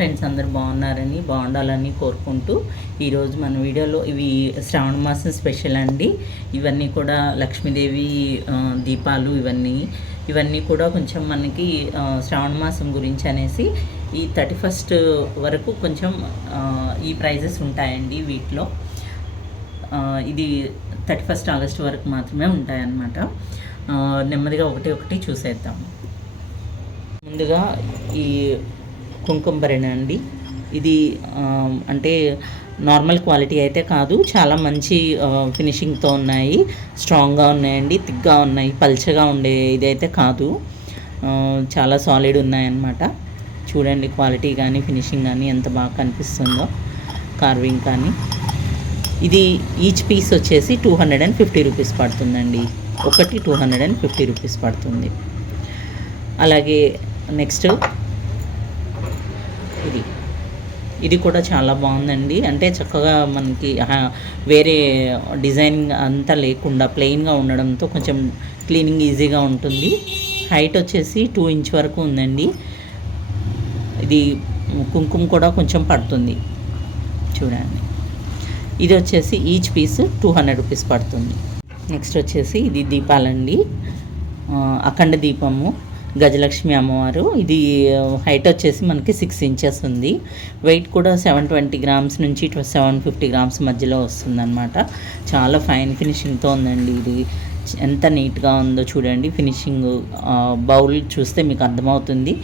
Friends అందరూ బాగున్నారని బాగుండాలని కోరుకుంటూ ఈరోజు మన వీడియోలో ఇవి శ్రావణ మాసం స్పెషల్ అండి. ఇవన్నీ కూడా లక్ష్మీదేవి దీపాలు ఇవన్నీ కూడా కొంచెం మనకి శ్రావణ మాసం గురించి అనేసి ఈ 31st వరకు కొంచెం ఈ ప్రైజెస్ ఉంటాయండి. వీటిలో ఇది 31st ఆగస్టు వరకు మాత్రమే ఉంటాయన్నమాట. నెమ్మదిగా ఒకటి చూసేద్దాము. ముందుగా ఈ కుంకుమ భరణి అండి. ఇది అంటే నార్మల్ క్వాలిటీ అయితే కాదు, చాలా మంచి ఫినిషింగ్తో ఉన్నాయి, స్ట్రాంగ్గా ఉన్నాయండి, థిక్గా ఉన్నాయి, పల్చగా ఉండే ఇదైతే కాదు, చాలా సాలిడ్ ఉన్నాయన్నమాట. చూడండి క్వాలిటీ కానీ ఫినిషింగ్ కానీ ఎంత బాగా కనిపిస్తుందో, కార్వింగ్ కానీ. ఇది ఈచ్ పీస్ వచ్చేసి 250 రూపీస్ పడుతుందండి. ఒకటి 250 రూపీస్ పడుతుంది. అలాగే నెక్స్ట్ ఇది కూడా చాలా బాగుందండి. అంటే చక్కగా మనకి వేరే డిజైనింగ్ అంతా లేకుండా ప్లెయిన్గా ఉండడంతో కొంచెం క్లీనింగ్ ఈజీగా ఉంటుంది. హైట్ వచ్చేసి 2 ఇంచ్ వరకు ఉందండి. ఇది కుంకుమ కూడా కొంచెం పడుతుంది చూడండి. ఇది వచ్చేసి ఈచ్ పీస్ 200 రూపీస్ పడుతుంది. నెక్స్ట్ వచ్చేసి ఇది దీపాలండి. అఖండ దీపము, గజలక్ష్మి అమ్మవారు. ఇది హైట్ వచ్చేసి మనకి 6 ఇంచెస్ ఉంది. వెయిట్ కూడా 720 గ్రామ్స్ నుంచి 750 గ్రామ్స్ మధ్యలో వస్తుందన్నమాట. చాలా ఫైన్ ఫినిషింగ్తో ఉందండి. ఇది ఎంత నీట్గా ఉందో చూడండి. ఫినిషింగ్ బౌల్ చూస్తే మీకు అర్థమవుతుంది.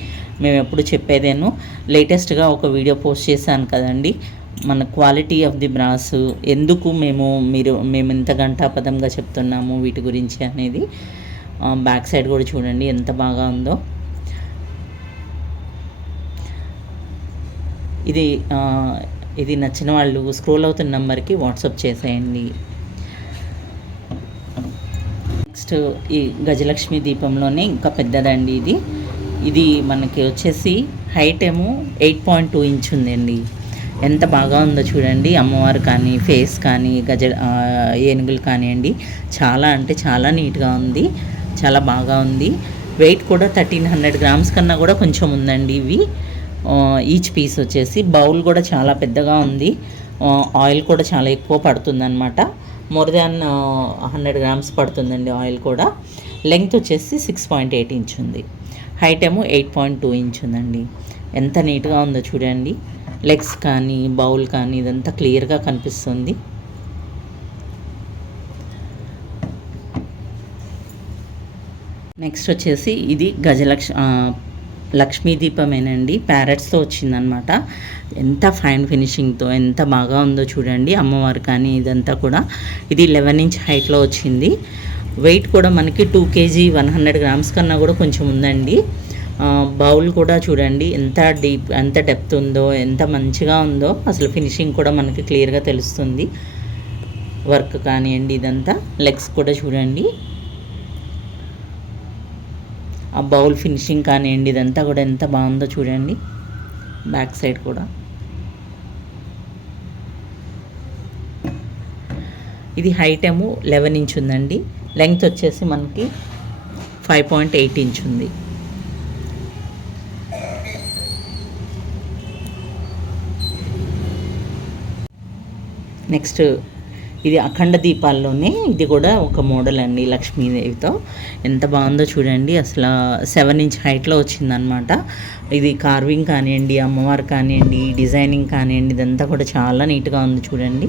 మేము ఎప్పుడు చెప్పేదేను, లేటెస్ట్గా ఒక వీడియో పోస్ట్ చేశాను కదండి, మన క్వాలిటీ ఆఫ్ ది బ్రాస్ ఎందుకు మేము ఇంత గంటాపదంగా చెప్తున్నాము వీటి గురించి అనేది. బ్యాక్ సైడ్ కూడా చూడండి ఎంత బాగా ఉందో. ఇది నచ్చిన వాళ్ళు స్క్రోల్ అవుతున్న నెంబర్కి వాట్సాప్ చేసేయండి. నెక్స్ట్ ఈ గజలక్ష్మి దీపంలోనే ఇంకా పెద్దదండి. ఇది మనకి వచ్చేసి హైట్ ఏమో 8.2 ఇంచ్ ఉందండి. ఎంత బాగా ఉందో చూడండి. అమ్మవారు కానీ, ఫేస్ కానీ, ఏనుగులు కానివ్వండి, చాలా అంటే చాలా నీట్గా ఉంది, చాలా బాగా ఉంది. వెయిట్ కూడా 1300 గ్రామ్స్ కన్నా కూడా కొంచెం ఉందండి ఇవి. ఈచ్ పీస్ వచ్చేసి బౌల్ కూడా చాలా పెద్దగా ఉంది. ఆయిల్ కూడా చాలా ఎక్కువ పడుతుందన్నమాట. మోర్ దాన్ 100 గ్రామ్స్ పడుతుందండి ఆయిల్ కూడా. లెంగ్త్ వచ్చేసి 6.8 ఇంచ్ ఉంది. హైట్ ఏమో 8.2 ఇంచ్ ఉందండి. ఎంత నీట్గా ఉందో చూడండి. లెగ్స్ కానీ, బౌల్ కానీ ఇదంతా క్లియర్గా కనిపిస్తుంది. నెక్స్ట్ వచ్చేసి ఇది లక్ష్మీ దీపమేనండి. ప్యారెట్స్తో వచ్చిందనమాట. ఎంత ఫైన్ ఫినిషింగ్తో ఎంత బాగా ఉందో చూడండి. అమ్మవారు కానీ ఇదంతా కూడా. ఇది 11 ఇంచ్ హైట్లో వచ్చింది. వెయిట్ కూడా మనకి 2 kg 100 గ్రామ్స్ కన్నా కూడా కొంచెం ఉందండి. బౌల్ కూడా చూడండి ఎంత డెప్త్ ఉందో, ఎంత మంచిగా ఉందో. అసలు ఫినిషింగ్ కూడా మనకి క్లియర్గా తెలుస్తుంది. వర్క్ కానివ్వండి ఇదంతా. లెగ్స్ కూడా చూడండి, ఆ బౌల్ ఫినిషింగ్ కానివ్వండి ఇదంతా కూడా ఎంత బాగుందో చూడండి. బ్యాక్ సైడ్ కూడా. ఇది హైట్ ఏమో 11 ఇంచ్ ఉందండి. లెంగ్త్ వచ్చేసి మనకి 5.8 ఇంచ్ ఉంది. నెక్స్ట్ ఇది అఖండ దీపాల్లోనే ఇది కూడా ఒక మోడల్ అండి, లక్ష్మీదేవితో. ఎంత బాగుందో చూడండి. అసలు 7 ఇంచ్ హైట్లో వచ్చిందనమాట. ఇది కార్వింగ్ కానివ్వండి, అమ్మవారు కానివ్వండి, డిజైనింగ్ కానివ్వండి ఇదంతా కూడా చాలా నీట్గా ఉంది చూడండి.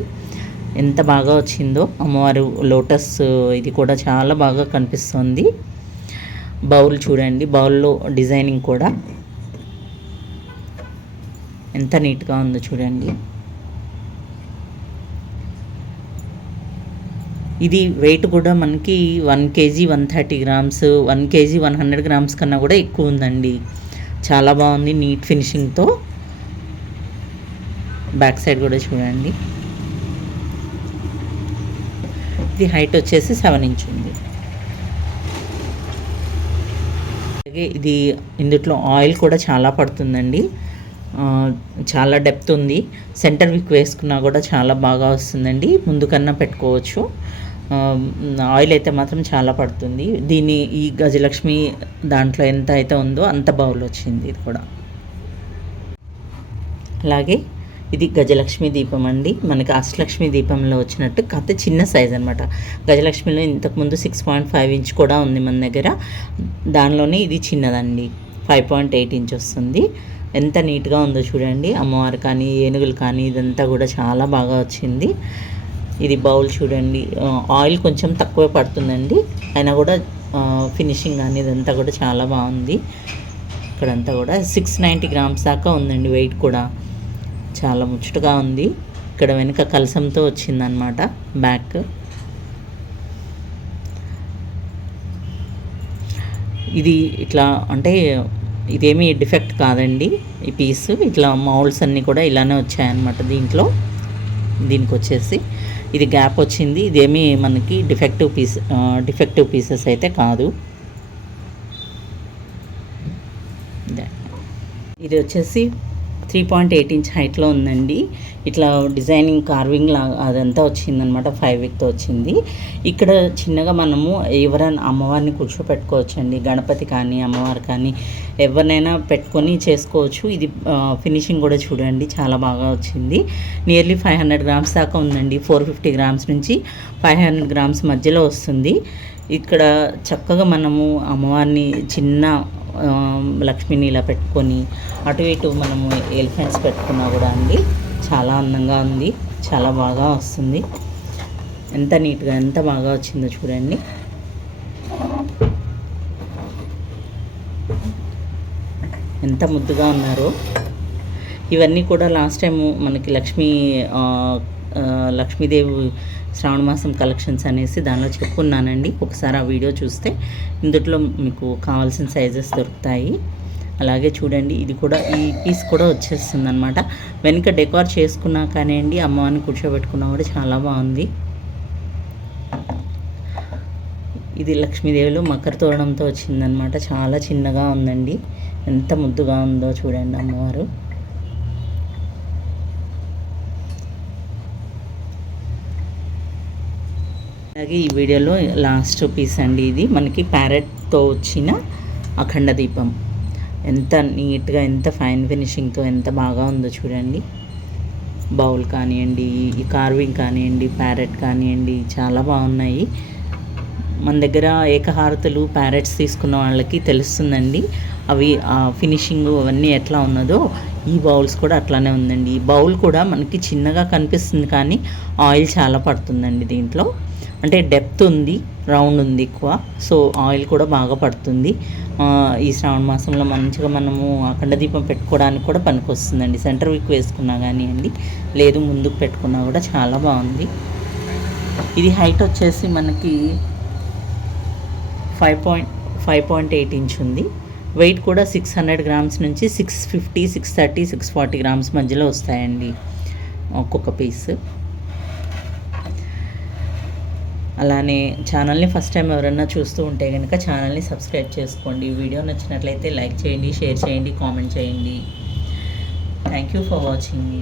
ఎంత బాగా వచ్చిందో. అమ్మవారు లోటస్ ఇది కూడా చాలా బాగా కనిపిస్తుంది. బౌల్ చూడండి, బౌల్లో డిజైనింగ్ కూడా ఎంత నీట్గా ఉందో చూడండి. ఇది వెయిట్ కూడా మనకి 1 kg 130 గ్రామ్స్, 1 kg 100 గ్రామ్స్ కన్నా కూడా ఎక్కువ ఉందండి. చాలా బాగుంది నీట్ ఫినిషింగ్తో. బ్యాక్ సైడ్ కూడా చూడండి. ఇది హైట్ వచ్చేసి 7 ఇంచ్ ఉంది. అలాగే ఇందులో ఆయిల్ కూడా చాలా పడుతుందండి. చాలా డెప్త్ ఉంది. సెంటర్ విక్ వేసుకున్నా కూడా చాలా బాగా వస్తుందండి. ముందు కన్నా పెట్టుకోవచ్చు. ఆయిల్ అయితే మాత్రం చాలా పడుతుంది. ఈ గజలక్ష్మి దాంట్లో ఎంత అయితే ఉందో అంత బౌల్ వచ్చింది. ఇది కూడా అలాగే ఇది గజలక్ష్మి దీపం అండి. మనకి అష్టలక్ష్మి దీపంలో వచ్చినట్టు కాకపోతే చిన్న సైజ్ అనమాట. గజలక్ష్మిలో ఇంతకుముందు 6.5 ఇంచ్ కూడా ఉంది మన దగ్గర. దానిలోనే ఇది చిన్నదండి, 5.8 ఇంచ్ వస్తుంది. ఎంత నీట్గా ఉందో చూడండి. అమ్మవారు కానీ ఏనుగులు కానీ ఇదంతా కూడా చాలా బాగా వచ్చింది. ఇది బౌల్ చూడండి, ఆయిల్ కొంచెం తక్కువే పడుతుందండి, అయినా కూడా ఫినిషింగ్ కానీ ఇదంతా కూడా చాలా బాగుంది. ఇక్కడంతా కూడా 690 గ్రామ్స్ దాకా ఉందండి వెయిట్ కూడా. చాలా ముచ్చటగా ఉంది. ఇక్కడ వెనుక కలసంతో వచ్చిందనమాట బ్యాక్. ఇది ఇట్లా అంటే ఇదేమీ డిఫెక్ట్ కాదండి ఈ పీస్. ఇట్లా మౌల్డ్స్ అన్నీ కూడా ఇలానే వచ్చాయన్నమాట దీంట్లో. దీనికి వచ్చేసి ఇది గ్యాప్ వచ్చింది. ఇదేమీ మనకి డిఫెక్టివ్ పీసెస్ అయితే కాదు. ఇది వచ్చేసి 3.8 ఇంచ్ హైట్లో ఉందండి. ఇట్లా డిజైనింగ్ కార్వింగ్ లాగా అదంతా వచ్చిందనమాట. 5 వీక్తో వచ్చింది. ఇక్కడ చిన్నగా మనము ఎవరైనా అమ్మవారిని కూర్చోపెట్టుకోవచ్చండి. గణపతి కానీ అమ్మవారు కానీ ఎవరినైనా పెట్టుకొని చేసుకోవచ్చు. ఇది ఫినిషింగ్ కూడా చూడండి చాలా బాగా వచ్చింది. నియర్లీ 500 గ్రామ్స్ దాకా ఉందండి. 450 గ్రామ్స్ నుంచి 500 గ్రామ్స్ మధ్యలో వస్తుంది. ఇక్కడ చక్కగా మనము అమ్మవారిని చిన్న లక్ష్మిని ఇలా పెట్టుకొని అటు ఇటు మనము ఎలిఫెంట్స్ పెట్టుకున్నా కూడా అండి చాలా అందంగా ఉంది, చాలా బాగా వస్తుంది. ఎంత నీట్గా ఎంత బాగా వచ్చిందో చూడండి. ఎంత ముద్దుగా ఉన్నారో. ఇవన్నీ కూడా లాస్ట్ టైం మనకి లక్ష్మీదేవి శ్రావణ మాసం కలెక్షన్స్ అనేసి దానిలో చెప్పుకున్నానండి. ఒకసారి ఆ వీడియో చూస్తే ఇందులో మీకు కావాల్సిన సైజెస్ దొరుకుతాయి. అలాగే చూడండి, ఇది కూడా ఈ పీస్ కూడా వచ్చేస్తుంది అనమాట. వెనుక డెకార్ చేసుకున్నా కానివ్వండి, అమ్మవారిని కూర్చోబెట్టుకున్నా కూడా చాలా బాగుంది. ఇది లక్ష్మీదేవిలో మకర తోరణంతో వచ్చిందనమాట. చాలా చిన్నగా ఉందండి, ఎంత ముద్దుగా ఉందో చూడండి అమ్మవారు. అలాగే ఈ వీడియోలో లాస్ట్ పీస్ అండి. ఇది మనకి ప్యారెట్తో వచ్చిన అఖండ దీపం. ఎంత నీట్గా ఎంత ఫైన్ ఫినిషింగ్తో ఎంత బాగా ఉందో చూడండి. బౌల్ కానివ్వండి, ఈ కార్వింగ్ కానివ్వండి, ప్యారెట్ కానివ్వండి చాలా బాగున్నాయి. మన దగ్గర ఏకహారతులు ప్యారెట్స్ తీసుకున్న వాళ్ళకి తెలుస్తుందండి అవి ఫినిషింగ్ అవన్నీ ఎట్లా ఉన్నదో. ఈ బౌల్స్ కూడా అట్లానే ఉందండి. ఈ బౌల్ కూడా మనకి చిన్నగా కనిపిస్తుంది కానీ ఆయిల్ చాలా పడుతుందండి దీంట్లో. అంటే డెప్త్ ఉంది, రౌండ్ ఉంది ఎక్కువ, సో ఆయిల్ కూడా బాగా పడుతుంది. ఈ శ్రావణ మాసంలో మంచిగా మనము అఖండ దీపం పెట్టుకోవడానికి కూడా పనికి వస్తుందండి. సెంటర్ వీక్ వేసుకున్నా కానివ్వండి, లేదు ముందుకు పెట్టుకున్నా కూడా చాలా బాగుంది. ఇది హైట్ వచ్చేసి మనకి 5.8 ఇంచ్ ఉంది. వెయిట్ కూడా 600 గ్రామ్స్ నుంచి 650, 630, 640 గ్రామ్స్ మధ్యలో వస్తాయండి ఒక్కొక్క పీస్. అలానే ఛానల్ని ఫస్ట్ టైం ఎవరైనా చూస్తూ ఉంటే కనుక ఛానల్ని సబ్స్క్రైబ్ చేసుకోండి. వీడియో నచ్చినట్లయితే లైక్ చేయండి, షేర్ చేయండి, కామెంట్ చేయండి. Thank you for watching.